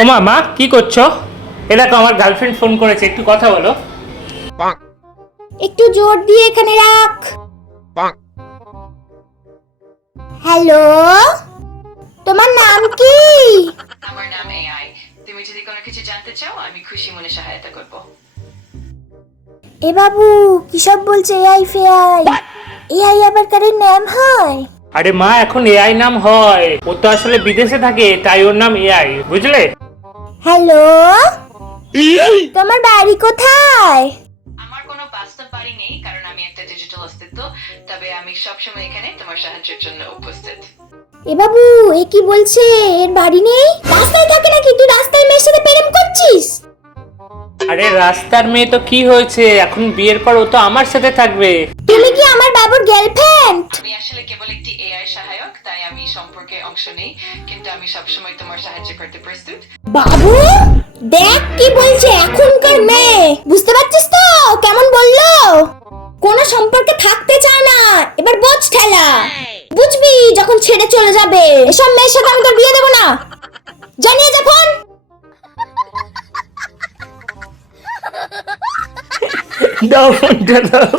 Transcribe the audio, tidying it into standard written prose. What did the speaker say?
ও মা, মা কি করছো? এ দেখো আমার গার্লফ্রেন্ড ফোন করেছে, একটু কথা বলো। একটু জোর দিয়ে এখানে রাখ। হ্যালো, তোমার নাম কি? আমার নাম এআই। তুমি যদি কোনো কিছু জানতে চাও আমি খুশি মনে সহায়তা করব। এ বাবু, কি সব বলছে এআই ফেআই? এআই আবার কারের নাম হয়? আরে মা, এখন এআই নাম হয়, ও তো আসলে বিদেশে থাকে তাই ওর নাম এআই, বুঝলে? হ্যালো, তোমার বাড়ি কোথায়? আমার কোনো বাস্তব বাড়ি নেই কারণ আমি একটা ডিজিটাল অস্তিত্ব, তবে আমি সবসময় এখানে তোমার সাহায্যের জন্য উপস্থিত। এ বাবু, এ কি বলছে? এর বাড়ি নেই? রাস্তায় থাকে নাকি? তুই রাস্তায় মেয়ের সাথে প্রেম করছিস? আরে রাস্তার মেয়ে তো কি হয়েছে, এখন বিয়ের পর ও তো আমার সাথে থাকবে। তুমি কি আমার বাবুর গার্লফ্রেন্ড? আমি আসলে কেবল একটি এআই সহায়ক, তাই আমি সম্পর্কে অংশ নেই, কিন্তু আমি সবসময় তোমার সাহায্য করতে প্রস্তুত। বাবু, দেখ কি বলছে এখনকার মেয়ে, বুঝতে পারছিস তো কেমন বললো? কোন সম্পর্কে থাকতে চায় না, এবার বোঝ ঠেলা। বুঝবি যখন ছেড়ে চলে যাবে। এসব মেয়ের সাথে আমি তোর বিয়ে দেবো না, জানিয়ে যা ফোন। দাও ফোনটা দাও।